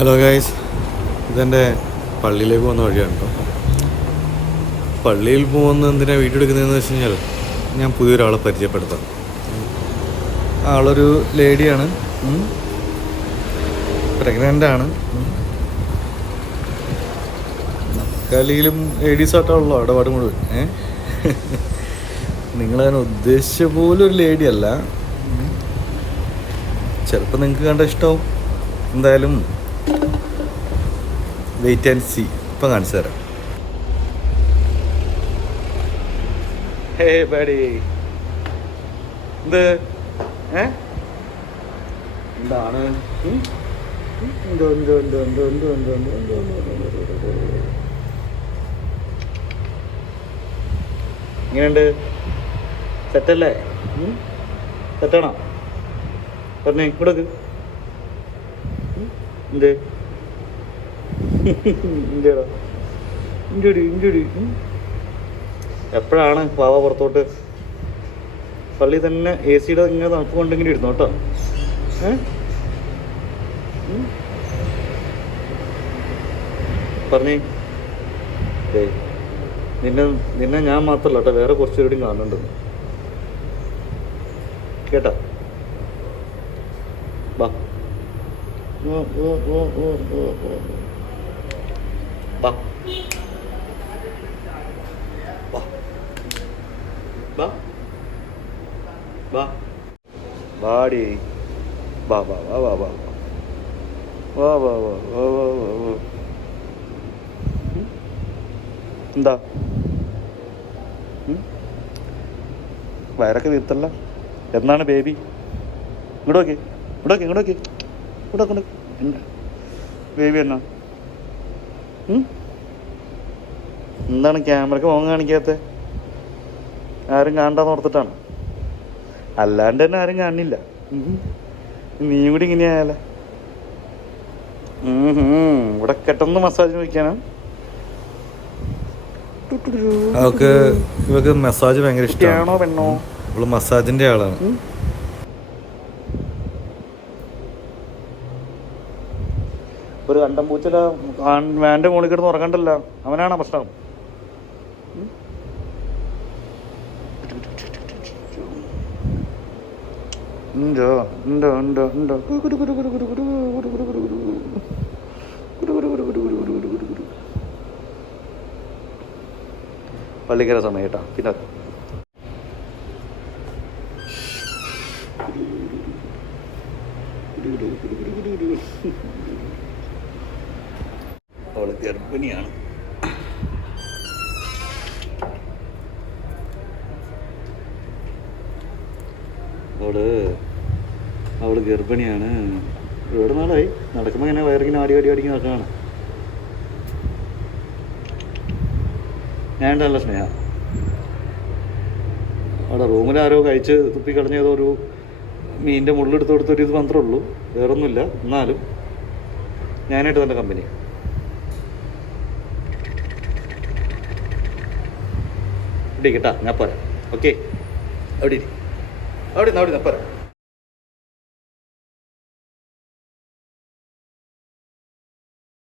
Hello guys, ഇതെൻ്റെ പള്ളിയിലേക്ക് പോകുന്ന വഴിയാണ് കേട്ടോ. പള്ളിയിൽ പോകുന്ന എന്തിനാണ് വീഡിയോ എടുക്കുന്നതെന്ന് വെച്ച് കഴിഞ്ഞാൽ ഞാൻ പുതിയൊരാളെ പരിചയപ്പെടുത്താം. ആളൊരു ലേഡിയാണ്, പ്രഗ്നൻ്റാണ്. കലിയിലും ലേഡീസ് ആയിട്ടാണല്ലോ ഇടപാട് മുഴുവൻ. നിങ്ങളതിനെ ഉദ്ദേശിച്ച പോലും ഒരു ലേഡി അല്ല. ചിലപ്പോൾ നിങ്ങൾക്ക് കണ്ട ഇഷ്ടവും. എന്തായാലും വെയിറ്റ് ആൻഡ് സീ. ഇപ്പം കാണിച്ചു തരാം. ഹേ ബാഡി, എന്ത് എന്താണ്? ഇങ്ങനെയുണ്ട്? സെറ്റല്ലേ? സെറ്റാണോ? പറഞ്ഞേ ഇങ്ങോട്ടേക്ക്. എന്ത് ഇഞ്ചടി എപ്പോഴാണ് പാവ പുറത്തോട്ട്? പള്ളി തന്നെ AC യുടെ ഇങ്ങനെ തണുപ്പ് കൊണ്ടിങ്ങനെ ഇരുന്നു കേട്ടോ. പറഞ്ഞേ. നിന്നെ ഞാൻ മാത്രമല്ല കേട്ടോ, വേറെ കുറച്ച് പേരുടെയും കാണുന്നുണ്ട് കേട്ടോ. ബാ ബാ ബാ ബാ ബാടി ബാ ബാ ബാ ബാ ബാ വാ വാ വാ വാ വാ വാ വാ. എന്താ വയറൊക്കെ തീർത്തല്ല? എന്നാണ് ബേബി? ഇങ്ങോട്ടോക്കെ ഇങ്ങോട്ടോക്കെ ഇങ്ങോട്ടോക്കെ ഇങ്ങോട്ടോക്കെ ബേബി എന്നാ? എന്താണ് ക്യാമറക്ക് മുഖം കാണിക്കാത്ത? ആരും കാണണ്ടെന്ന് ഓർത്തിട്ടാണ്? അല്ലാണ്ട് തന്നെ ആരും കാണില്ല. നീ കൂടി ഇങ്ങനെയായാലേ? ഇവിടെ കെട്ടൊന്ന് മസാജിന് വയ്ക്കാനാ? ഇവക്ക് മസാജ് ഭയങ്കര ഇഷ്ടമാണോ പെണ്ണോ? ഇവള് മസാജിന്റെ ആളാണ്. ഒരു കണ്ടം പൂച്ചല വാൻ്റെ മുകളിൽ കിടന്ന് ഉറങ്ങണ്ടല്ലോ, അവനാണോ പ്രശ്നം? ഉണ്ടോ ഉണ്ടോ ഉണ്ടോ ഉണ്ടോ? പള്ളിക്കര സമയം കേട്ടാ. പിന്നെ അവള് ഗർഭിണിയാണ്. അവള് ഗർഭിണിയാണ്. ഒരുപാട് നാളായി. നടക്കുമ്പോൾ ഇങ്ങനെ വയറിങ്ങനെ ആടി ആടി അടിക്കുന്ന നടക്കാണ്. ഞാൻ നല്ല സ്നേഹ. അവിടെ റൂമിലാരോ കഴിച്ച് തുപ്പി കളഞ്ഞതോ ഒരു മീനിൻ്റെ മുള്ളിലെടുത്ത് കൊടുത്തൊരു ഇത് മാത്രമേ ഉള്ളൂ, വേറൊന്നുമില്ല. എന്നാലും ഞാനായിട്ട് തന്നെ കമ്പനി. ഇടി കേട്ടാ, ഞാൻ പോരാ. ഓക്കെ, അവിടെ അവിടെ പോരാ.